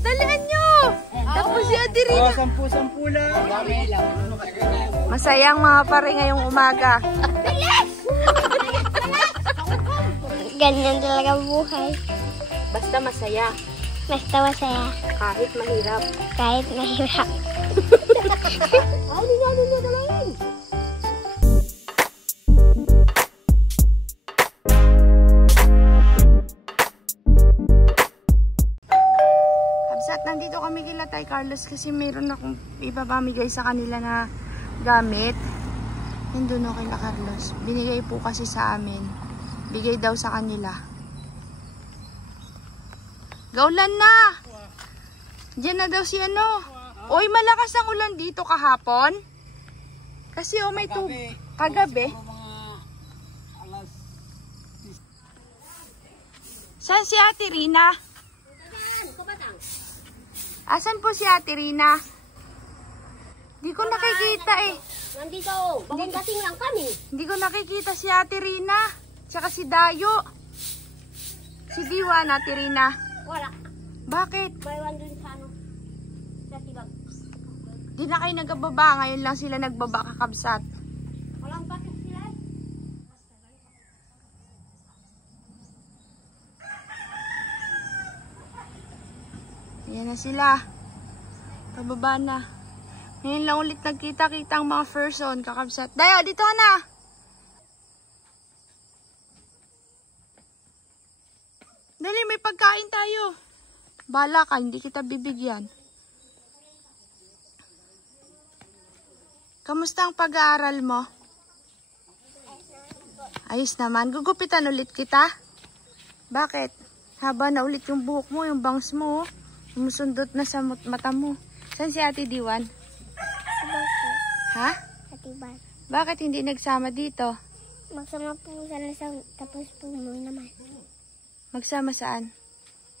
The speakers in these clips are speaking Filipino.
Dalian nyo! Tapos si Adirina. 10 lang. Masayang mga pare ngayong umaga. Ganyan talaga buhay. Basta masaya. Basta masaya. Kahit mahirap. Kahit mahirap. Kabsat, nandito kami kila Tay Carlos kasi mayroon akong ipapamigay sa kanila na gamit. Nandun ako kila Carlos. Binigay po kasi sa amin. Bigay daw sa kanila. Gaulan na! Diyan na daw si ano. Oy, malakas ang ulan dito kahapon. Kasi may tubig. Kagabi. Saan si Ate Rina? Asan po si Ate Rina? Di ko nakikita eh. Nandito. Bagong dating lang kami. Hindi ko nakikita si Ate Rina. Tsaka si Dayo. Si Diwan, Ate Rina. Wala. Bakit? Baywan dun sa ano. Sa tibag. Di na kayo nagbaba. Ngayon lang sila nagbaba kakabsat. Walang bakit sila. Ayan na sila. Pababa na. Ngayon lang ulit nagkita-kita ang mga person kakabsat. Dayo, dito ka na. Dali, may pagkain tayo. Bala ka, hindi kita bibigyan. Kamusta ang pag-aaral mo? Ayos naman. Gugupitan ulit kita. Bakit? Haba na ulit yung buhok mo, yung bangs mo. Sumusundot na sa mata mo. Saan si Ate Diwan? Ha? Sa tibag. Bakit hindi nagsama dito? Magsama po sana sa tapos po mo naman. Magsama saan?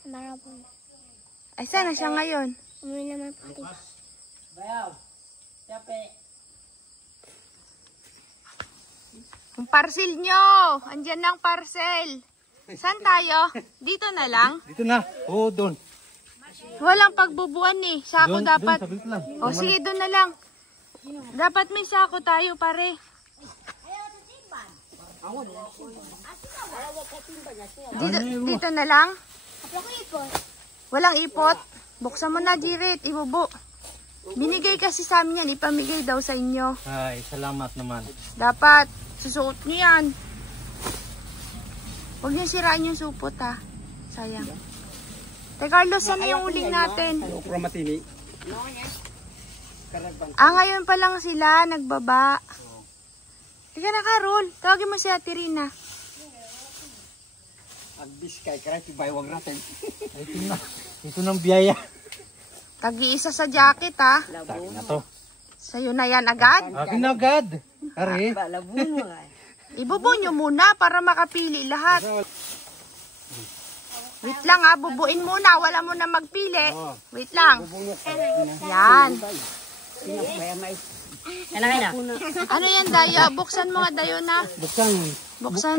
Sa Marabon. Ay, sana siya ngayon. Umuwi naman po tibag. Yung parcel nyo! Andyan na ang parcel. Saan tayo? Dito na lang? Dito na. Oo, doon. Walang pagbubuan eh. Sako dapat. Doon, lang. O sige, doon na lang. Dapat may sako tayo, pare. Dito na lang? Walang ipot? Buksan mo na, Jirit. Ibubo. Binigay kasi sa amin yan. Ipamigay daw sa inyo. Ay, salamat naman. Dapat. Susuot nyo yan. Huwag nyo sirain yung supot ha. Sayang. Tay Carlos, ano yung uling natin? Okra matini. Ngayon pa lang sila. Nagbaba. Tika na, Carol. Tawagin mo si Ate Rina. Agbis kay karay tibaywag natin. Ito nang biyaya. Tag-iisa sa jacket ha. Sabi na to. Sa'yo na yan agad. Akin agad. Are. Ibubo nyo muna para makapili lahat. Wait lang ha. Bubuin muna. Wala mo na magpili. Wait lang. Yan. Ano yan, Dayo? Buksan mo nga, Dayo na. Buksan.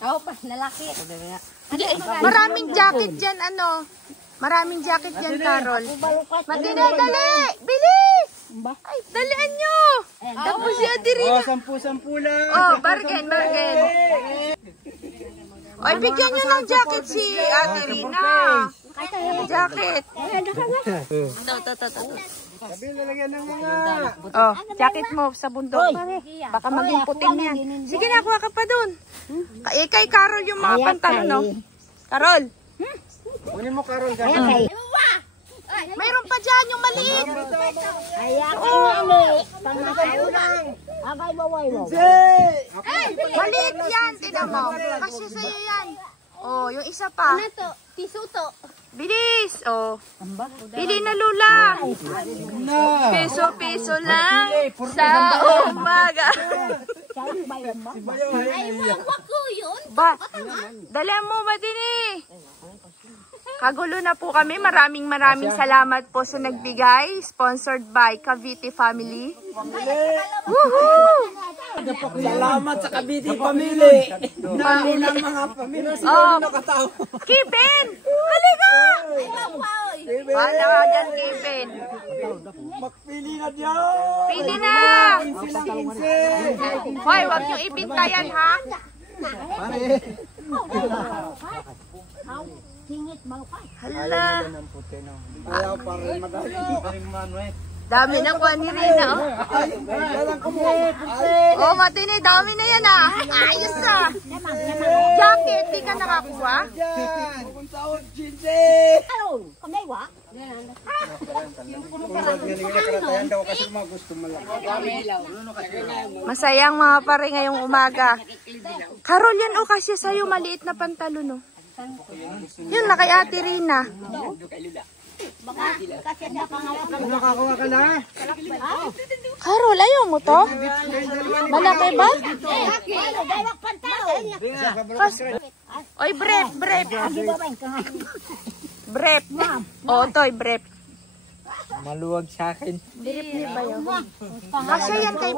Oo pa, lalaki. Hindi, maraming jacket dyan, ano. Maraming jacket dyan, Carol. Matina, dali! Bilis! Ay, dalian nyo! Tapos si Adirina. 10 lang. Oh, bargain. Oy, bigyan nyo ng jacket si Adirina. Jacket. Sabi lalagyan ng mga. Oh, jacket mo sa bundok. Baka maging putin yan. Sige na, kuha ka pa dun. Kay Carol yung mga pantalon, no? Carol. Kunin mo, Carol. Mayroon pa dyan yung maliit. Maliit yan, tinan mo. Kasi sa'yo yan. Oh, yung isa pa. Ano to? Tisuto. Bilis. Oh. Pili na, Lula. Peso lang sa umaga. Ay, wag ko yun. Ba, dali mo, Madini. Kagulo na po kami. Maraming salamat po sa nagbigay. Sponsored by Cavite Family. Woohoo! Salamat sa Cavite Family. Dami ng mga pamilya sila nakatao. Kevin! Halika! Wala ka dyan, Kevin. Magpili na dyan. Pili na! Hoy, wag nyo ibintayan, ha? Pare. Hala. Ayaw pare madali. Dami na kuha ni Rina, oh. Oh, matini. Dami na yan, ah. Ayos, ah. Jacket, di ka nakakuha? Masayang mga pare ngayong umaga. Carol, yan, oh, kasi sa'yo maliit na pantalon, oh. Yun, na kay Ate Rina. Nakakuha ka na. Carol, ayaw mo to? Malaki ba? Oy, brep. Brep. O, toy, brep. Maluwag sa akin. Brep ni Bayo. Kasi yan kay...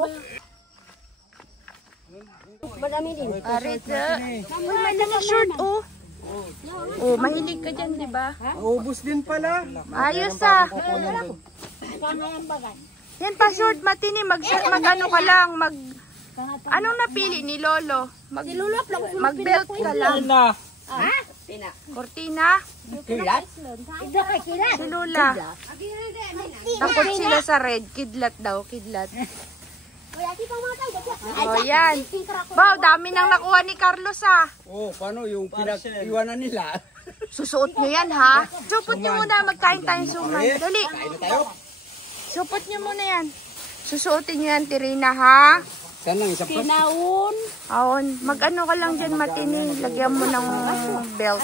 Arita. Uy, may dala short, oh. Oh, mahilig ka dyan, di ba? Ubus din pala. Ayos, ah. Yan pa short, matini. Mag-ano ka lang. Anong napili ni Lolo? Mag-belt ka lang. Cortina? Si Lula. Takot sila sa red. Kidlat daw, kidlat. Oh, yan. Wow, dami nang nakuha ni Carlos, ah. Oh, paano yung pinag-iwanan nila? Susuot nyo yan, ha? Supot nyo muna. Magkain tayong sumay. Dali. Supot nyo muna yan. Susuotin nyo yan, Tirina, ha? Saan lang isa pa? Aon. Mag-ano ka lang dyan, Matini. Lagyan mo ng belt.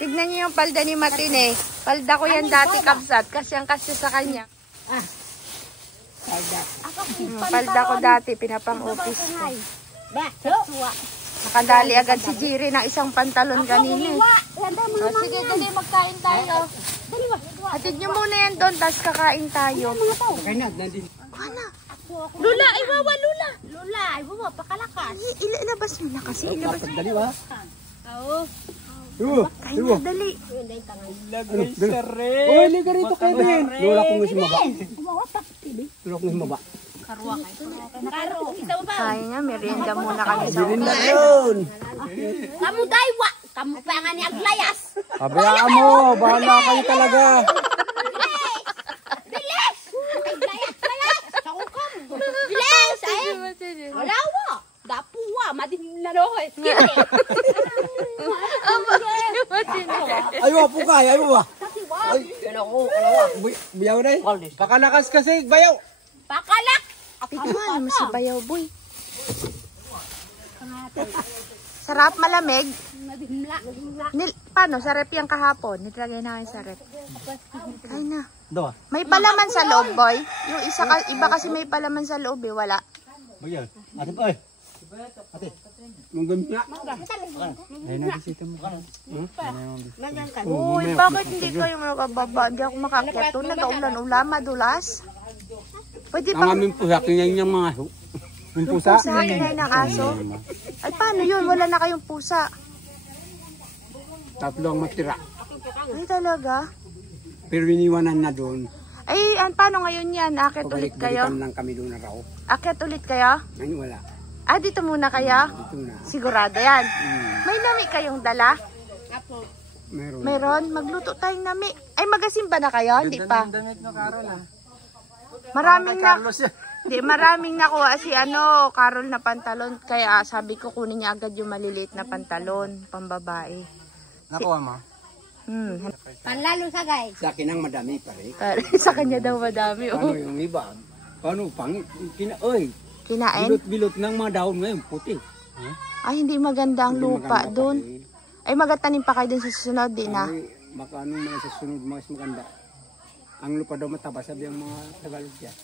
Tignan nyo yung palda ni Matini. Palda ko yan dati, Kabsat. Kasi sa kanya. Palda ko dati, pinapang-office ko. Nakadali agad si Jiri ng isang pantalon kanina. O, sige, dali, magkain tayo. Hatid nyo muna yan doon, tapos kakain tayo. Kuha. Lula, ay wawa, Lula. Ay, bumo, pakalakas. Ilabas mo na kasi. Ilabas mo. Dali ba? Oo. Kain na, dali. Lagay sa red. Uy, liga rito, Kevin. Lola kong ismaba. Lola kong ismaba. Kaya nga, merienda muna kami sa Birinda yun. Kamu daywa. Kamu pa nga ni Aglayas. Abayaan mo, bahala kayo talaga. Bilis! Aglayas pala. Sakukam. Bilis! Wala wa. Dapuwa. Madinim na lohoy. Ayaw po ka, ayaw ba? Ay, bayaw na eh. Pakalakas kasi, bayaw. Pakalak. Tignan mo si Bayaw, boy. Sarap, malamig. Paano? Sa rep yung kahapon. Nitlagay namin sa rep. Ay na. Doon. May palaman sa loob, boy. Yung iba kasi may palaman sa loob, eh. Wala. Bayaw. Ate pa eh. Ate. Manggamit nga. Ayun na bisita mo. Uy, bakit hindi kayo nakababa? Hindi ako makakyat. Nag-aulan-ulan, madulas. Pwede Ang bang... aming pusa, kinyan niyang mga aso. Yung pusa? Pusa, kinain ng aso. Ay, paano yun? Wala na kayong pusa. Tatlo ang matira. Ay, talaga? Pero iniwanan na doon. Ay, paano ngayon yan? Akit ulit kayo? Pabalik-balikan lang kami doon na raw. Akit ulit kayo? Ngayon wala. Ah, dito muna kayo? Dito na. Sigurado yan. May nami kayong dala? Meron. Meron? Magluto tayong nami. Ay, magasimba na kayo? Hindi pa. Damit mo, Carol ah. Maraming na... Di, maraming nakuha si Carol na pantalon. Kaya sabi ko kunin niya agad yung maliliit na pantalon. Pambabae. Nakuha mo? Panlalo sa guys. Sa akin ang madami pare. Sa kanya daw madami. Paano Oh. yung iba? Paano pang... Kinain? Bilot-bilot ng mga dahon ngayon, puti. Ay, hindi maganda ang Hindi lupa maganda doon. pare. Ay, magatanim pa kayo dun sa susunod, di na? Ay, baka anong mga sa sunod mas maganda. Ang lupa daw mataba, sabi ang mga Tagalog dyan.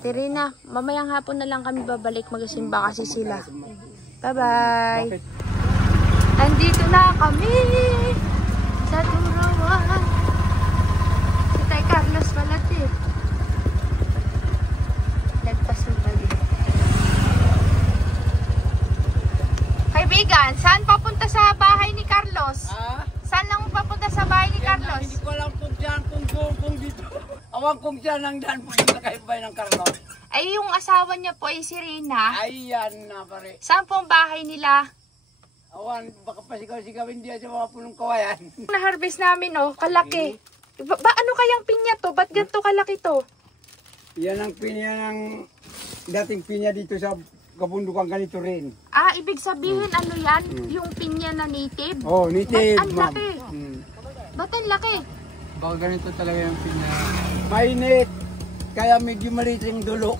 Tirina, mamayang hapon na lang kami babalik. Magasimba kasi sila. Bye-bye! Andito na kami! Sa Turawan. Si Tay Carlos pala, eh. Lagpas mo pa din. Kaibigan, saan papunta sa bahay ni Carlos? Saan lang papunta sa bahay ni Carlos? Hindi ko alam kung dyan, kung dito. Awan kung dyan ang dyan pupunta kay bahay ng Carlos. Ay, yung asawa niya po ay si Rina. Ayan na pare. Saan po ang bahay nila? Awan, baka pasigaw-sigawin diyan sa mga punong kawayan. Na-harvest namin, oh, kalaki. Ano kayang pinya to? Ba't ganito kalaki to? Yan ang pinya ng dating pinya dito sa kabundukan ganito rin. Ah, ibig sabihin, ano yan? Yung pinya na native? Oh, native, Ba't ang ma'am. laki? Ba't ang laki? Baka ganito talaga yung pinya. Mainit. Kaya medyo maliit yung dulo.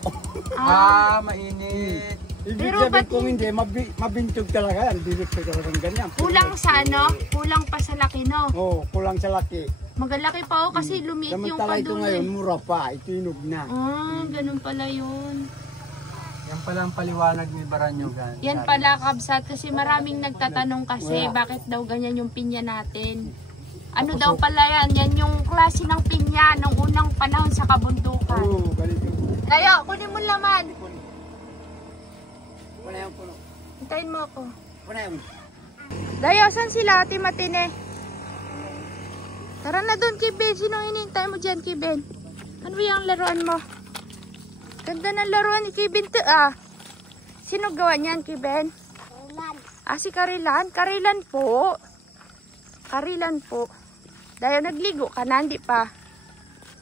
Mainit. Ibig Pero sabihin ba't kung hindi, mabintog talaga. Ang dilit ko talagang ganyan. Kulang sa ano? Kulang pa sa laki, no? Oo, kulang sa laki. Magalaki pa, oh, kasi lumiit yung Samantala ito padulo. ngayon, mura pa. Itinog na. Ah, ganun pala yun. Yan pala ang paliwanag ni Baranyogan. Yan pala, kabsat, kasi maraming nagtatanong kasi bakit daw ganyan yung pinya natin. Ano daw pala yan? Yan yung klase ng pinya nung unang panahon sa kabundukan. Oo, ganito. Tayo, kunin mo laman. Wala yung puno. Hintayin mo ako. Wala yung. Dayo, saan sila, Ate Matine? Tara na doon, Kiben. Sinong hinihintay mo dyan, Kiben? Ano yung laruan mo? Ganda ng laruan ni Kiben to, ah. Sino gawa niyan, Kiben? Karilan. Ah, si Karilan. Karilan po. Karilan po. Dayo, nagligo ka na, hindi pa.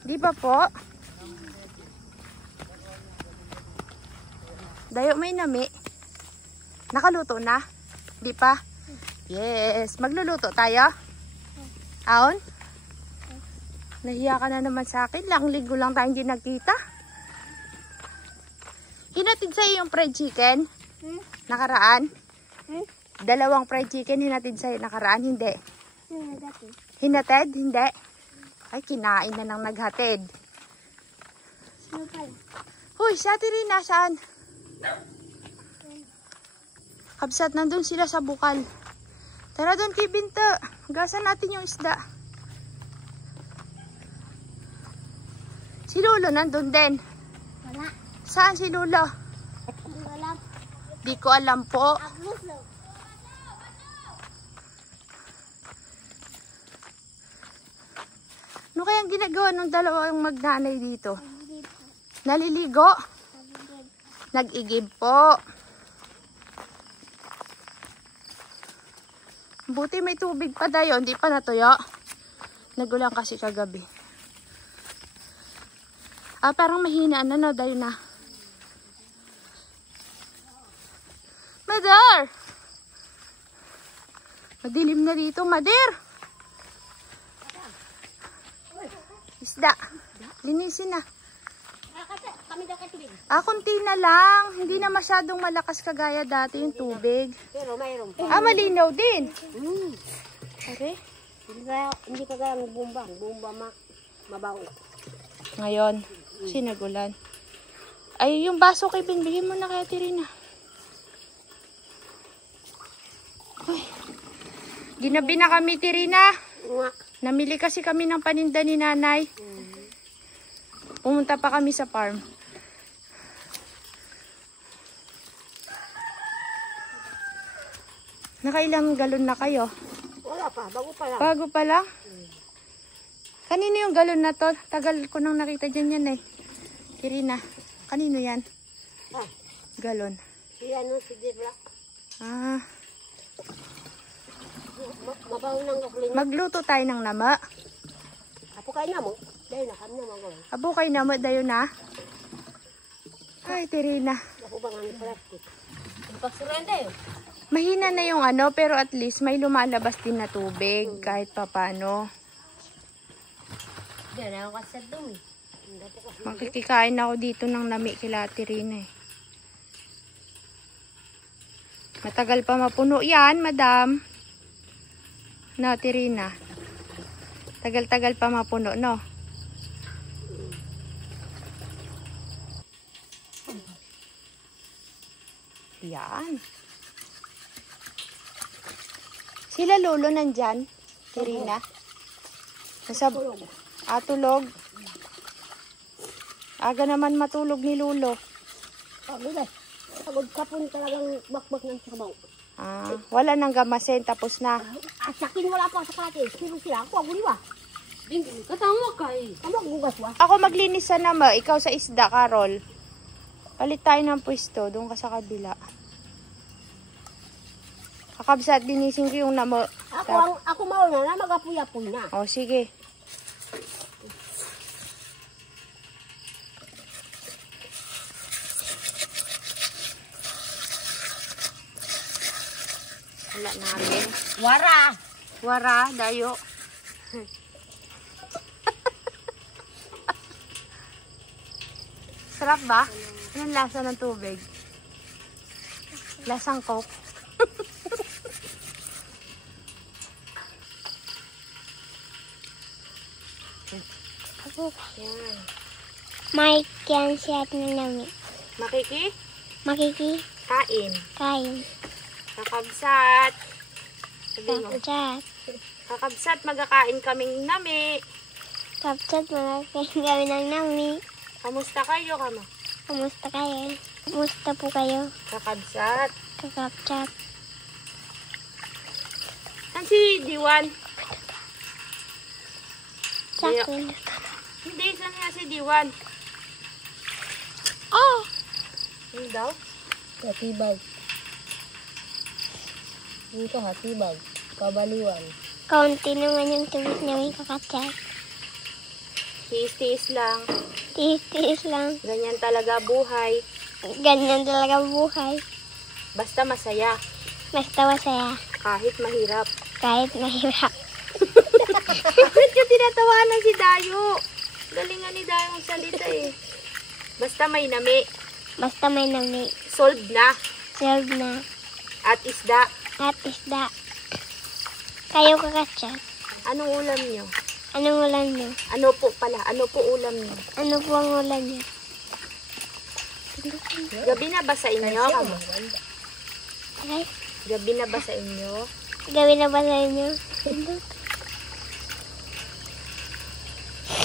Di ba po? Dayo, may nami. Nakaluto na? Di pa? Yes. Magluluto tayo? Aon? Nahiya ka na naman sa akin. Lang linggo lang tayo hindi nagkita. Hinatid sa'yo yung fried chicken? Nakaraan? Dalawang fried chicken hinatid sa'yo nakaraan? Hindi. Hinatid? Hindi. Ay, kinain na nang naghatid. Hoy, si Ate Rina, saan? Kabsat, nandun sila sa bukal. Tara doon, Kibinto. Gasan natin yung isda. Si Lolo nandun din. Wala. Saan si Lolo? Wala. Di ko alam po. Ano kayang ginagawa ng dalawang magnanay dito? Naliligo? Nag-igib po. Buti may tubig pa dayo, hindi pa natuyo. Nagulang kasi kagabi. Ah, parang mahina na, no? Dayo na. Madar! Madilim na dito, Madir! Isda. Linisin na. Kami daw katubig. Ah, kunti na lang. Hindi na masyadong malakas kagaya dati yung tubig. Pero mayroon. Ah, malinaw din. Pare? Hindi ka gaya ng bumba. Bumba mabaho. Ngayon, sinagulan. Ay, yung baso kay Ben, bigyan mo na kaya Tirina. Uy. Ginabi na kami, Tirina. Namili kasi kami ng paninda ni nanay. Pumunta pa kami sa farm. Nakailang galon na kayo? Wala pa. Bago pa lang. Bago pa lang? Kanino yung galon na to? Tagal ko nang nakita dyan yan eh. Kirina, kanino yan? Ah. Galon. Si ano, si Debra. Ah, Mabaho ng kakulin. magluto tayo ng nama. Apo kayo na mo. Dahil na kami na mga. Abo kay nama dayo na. Ay, Tirina. Ako ba nga ng plastic? Ang pagsurenda yun. Mahina na yung ano, pero at least may lumalabas din na tubig kahit papano. Diyan ako kasi doon. Makikikain ako dito ng lami kila Tirina eh. Matagal pa mapuno yan, madam. No, Tirina. Tagal-tagal pa mapuno, no? Yan. Sila Lolo nandyan, Tirina. Nasa, tulog. Aga naman matulog ni Lulo. Pagod eh. Pagod ka po talagang bakbak ng sabaw. Wala nang gamasin, tapos na. At sakin wala pa sa kalate. Sino sila? Ako, aguli ba? Katama ka eh. Tama, gugas ba? Ako maglinis sa nama, ikaw sa isda, Carol. Palit tayo ng pwesto, doon ka sa kabila. Kakabsat, linisin ko yung nama. Ako mauna na, mag-apuy-apuy na. O, sige. Wala namin. Wara, dayo. Sarap ba? Anong lasa ng tubig? Lasang Coke. Yan. May kiyan siya at nanami. Makiki? Kain. Kakabsat. Sabi mo. Kakabsat, magkakain kaming nami. Kapsat, mga gawin ng nami. Kamusta kayo, kama? Kamusta kayo? Kamusta po kayo? Kakabsat. Kakapsat. Saan si Diwan? Sa akin. Hindi, saan nga si Diwan? Oh! Ano daw? Hatibag. Dito hatibag. Kabaliwan. Kaunti naman yung tubig namin kakapsat. Tiis-tiis lang. Tiis-tiis lang. Ganyan talaga buhay. Ganyan talaga buhay. Basta masaya. Basta masaya. Kahit mahirap. Kahit mahirap. Bakit ka tinatawanan si Dayo? Galingan ni Dayo ang salita eh. Basta may nami. Basta may nami. Solved na. Serve na. At isda. At isda. Kayo kakapsat. Anong ulam nyo? Anong ulam niyo? Ano po pala? Ano po ulam nyo? Ano po ang ulam niyo? Gabi na ba sa inyo? Kama? Ay, Gabi na ba sa inyo? gawin na ba sa inyo?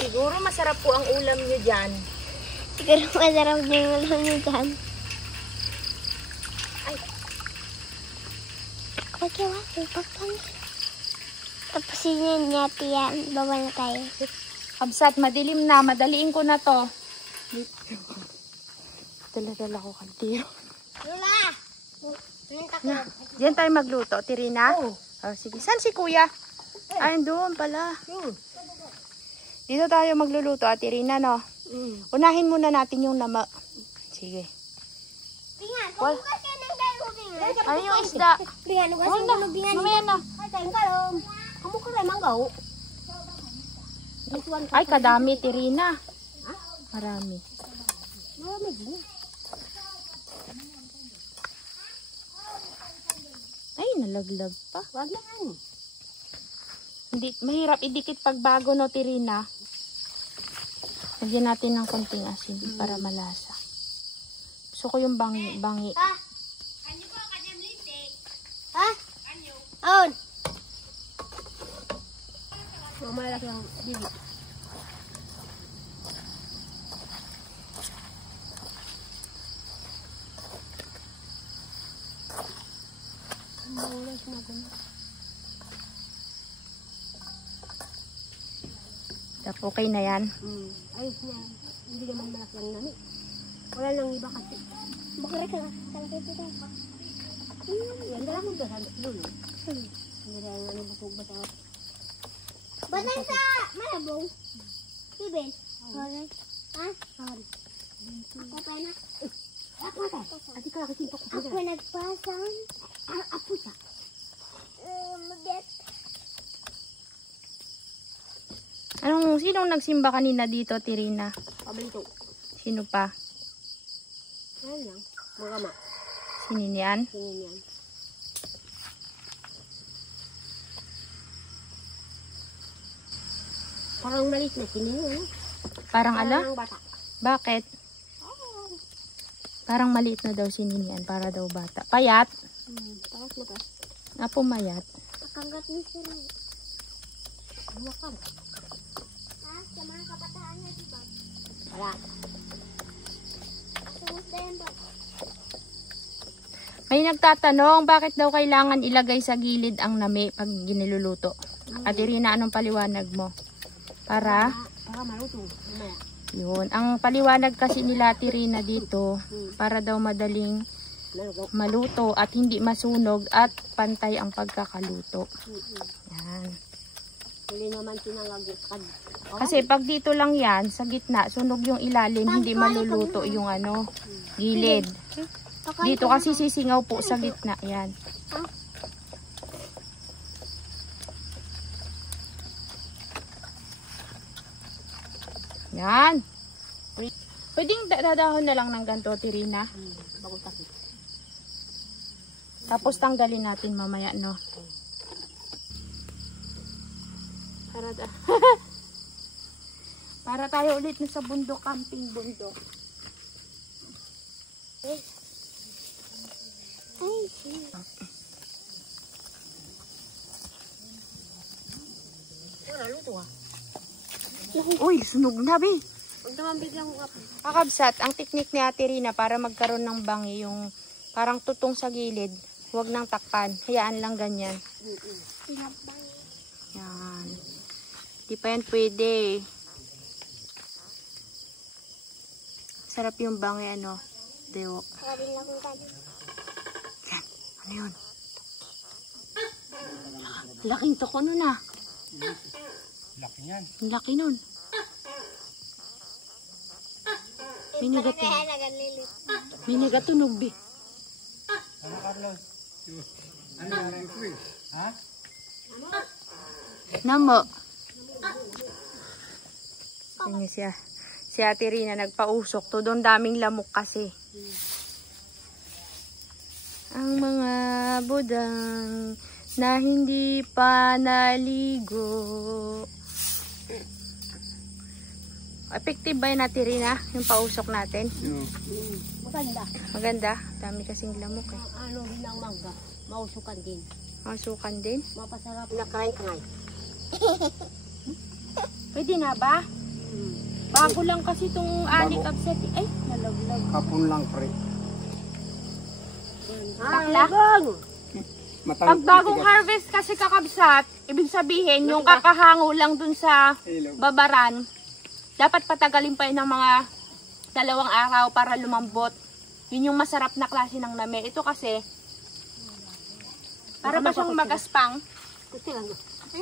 Siguro masarap po ang ulam nyo dyan. Siguro masarap na yung ulam niyo dyan. Ay. Okay, pagpang. Tapos yun niya, tiyan. Baba na tayo. Kabsat, madilim na. Madaliin ko na to. Dala-dala ko kaldero. Lula! Diyan tayo magluto, Tirina? Oh, sige. Saan si Kuya? Ay, doon pala. Dito tayo magluluto, Tirina, no? Unahin muna natin yung nama. Sige. Bingan, kamukas ka ng tayo, bingan. Ano yung isda? Bingan, ugas yung ulo, bingan. Mamaya na. Ay, tayong kalom. Kamu ka rin manggaw. Ay, kadami, Tirina. Marami. Marami din. Ay, nalaglag pa. Wag na yan. Hindi, mahirap idikit pag bago, no, Tirina. Lagyan natin ng konting asin para malasa. Gusto ko yung bangi. Ha? Ha? On. Mamalaki ang bibi. Okay na yan. Ayos na. Hindi naman malaki ang nami. Wala nang iba kasi. Bakit ka? Kalakit ito. Yan dala mo ba sa doon? Hindi na yung ano busog ba sa... Batang sa malabong. Sibel. Ha? Ako pa na. Ako na. Ati ka kasi pa ko. Ako nagpasang. Apo siya. Maget. Sinong nagsimba kanina dito, Tirina? Pabalito. Sino pa? Ayan lang. Magama. Sinin yan? Tingin yan. Parang malit na tingin yan. Parang ala? Parang bata. Bakit? Parang maliit na daw si Ninian para daw bata. Payat? Takas na ka. Pumayat. Pagkagat ni sila. Buwakan. May nagtatanong, bakit daw kailangan ilagay sa gilid ang nami pag giniluluto? Ate Rina, anong paliwanag mo? Para maluto. yun. Ang paliwanag kasi nila Ate Rina dito, para daw madaling maluto at hindi masunog at pantay ang pagkakaluto. Yan. Huli naman tinangagot. Kasi pag dito lang yan, sa gitna, sunog yung ilalim, hindi maluluto yung ano, gilid. Dito kasi sisingaw po sa gitna. Yan. Yan. Pwedeng dadahon na lang ng ganito, Tirina. Tapos tanggalin natin mamaya, no? Para tayo ulit na sa bundok, camping bundok. Uy, sunog na, be. Huwag naman biglang kapag. Kakabsat, ang teknik ni Ate Rina para magkaroon ng bangi, yung parang tutong sa gilid, huwag nang takpan. Hayaan lang ganyan. Yan. Di pa yan pwede. Sarap yung bangi, ano? Dewo. Yan. Ano yun? Laking toko nun ah. Laki yan. Ang laki nun. May nagatunog, be. Ano, Carlos? Ano yung quiz? Ha? Namo. Tingnan siya. Si Ate Rina nagpausok to. Doon daming lamok kasi. Ang mga budang na hindi pa naligo. Effective ba yun, Ate Rina? Yung pausok natin? Maganda. Maganda. Dami kasing lamok eh. Ano din ang mangga. Mausukan din. Masukan din. Mapasarap na kain-kain. Pwede na ba? Bago lang kasi itong anik upset. Ay, nalaglag. Kapon lang, pre. Bakla? Matang Pag bagong harvest kasi kakabsat, ibig sabihin yung kakahango lang dun sa babaran, dapat patagalin pa yun ng mga 2 araw para lumambot. Yun yung masarap na klase ng nami. Ito kasi, para ba siyang magaspang?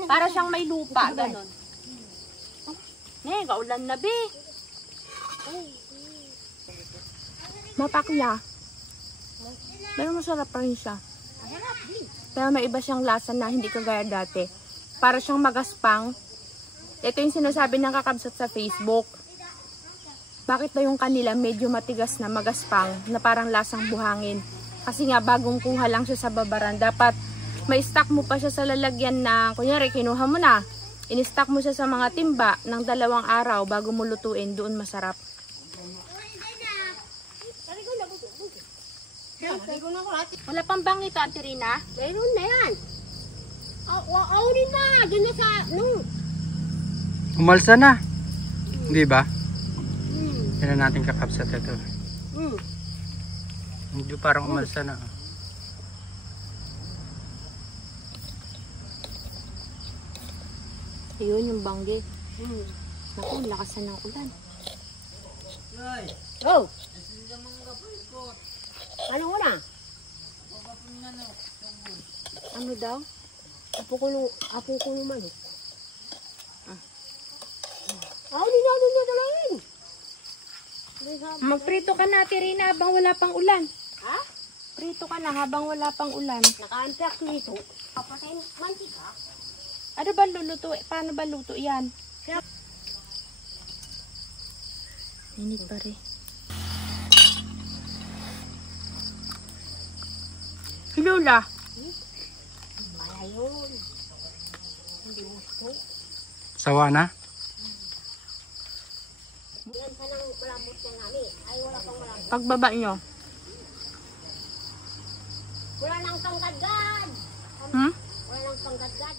Para siyang may lupa, ganon. Kaulan na, be. Mapakla. Pero masarap pa rin siya. Pero may iba siyang lasa na hindi kagaya dati. Para siyang magaspang. Ito yung sinasabi ng kakabsat sa Facebook. Bakit daw yung kanila medyo matigas na magaspang na parang lasang buhangin? Kasi nga bagong kuha lang siya sa babaran. Dapat may stock mo pa siya sa lalagyan na, kunyari kinuha mo na. In-stock mo siya sa mga timba ng 2 araw bago mo lutuin. Doon masarap. Wala pang bang ito, Ate Rina? Mayroon na yan. Aunin na. Doon na sa, Umalsa na. Di ba? Yan na natin kakapsat ito. Hindi parang umalsa na. Ayun yung banggi. Naku, lakasan ng ulan. Oh. Ano ko na? Ano daw? Apo ko naman. Aunin na doon na dalawin. Magprito ka na, Ate Rina, habang wala pang ulan. Ha? Prito ka na habang wala pang ulan. Naka-unpack nito. Papatay mantika. Ano ba luluto? Paano ba luto yan? Init pa rin. Lola. Malayon. Hindi gusto. Sawa na? Yan pa nang malambot na namin. Ay, wala pang malambot. Pagbaba nyo. Wala nang panggadgad. Hmm? Wala nang panggadgad.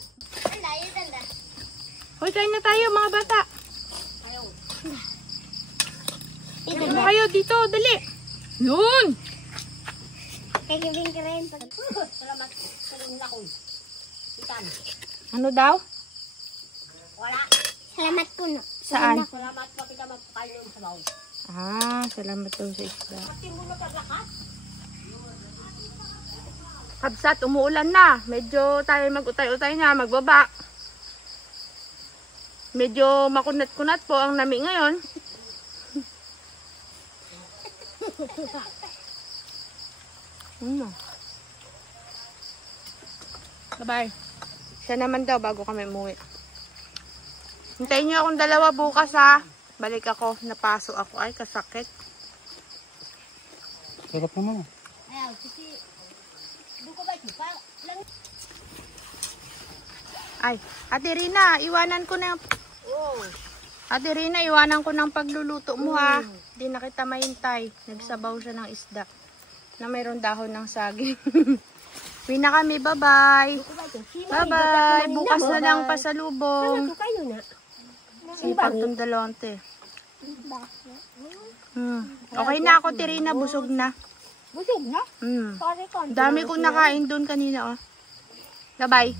Tanda. Hoy, kain na tayo mga bata. Ayaw. Dito kayo, dito, dali. Yun. Kikibing ka rin. Salamat sa luna ko. Itan. Ano daw? Wala. Salamat po no. Saan? Salamat pa kita magpakain sa baw. Salamat daw sa isda. Pati mo na paglakas. Kabsat, umuulan na. Medyo tayo mag-utay-utay na, magbaba. Medyo makunat-kunat po ang nami ngayon. Bye-bye. Siya naman daw bago kami umuwi. Hintayin niyo akong dalawa bukas ha. Balik ako. Napaso ako. Ay, kasakit. Sarap naman. Ayaw, kasi doon ko ba ito? Ay, Ate Rina, iwanan ko na yung... Ate Rina, iwanan ko ng pagluluto mo ha. Di na kita mahintay. Nagsabaw siya ng isda. Na mayroon dahon ng saging. Uwi na kami, bye-bye. Bye-bye. Bukas na lang pasalubong. Kayo na. Sipag tong dalawante. Okay na ako, Tirina. Busog na. Busog na? Dami kong nakain doon kanina, oh. Bye-bye.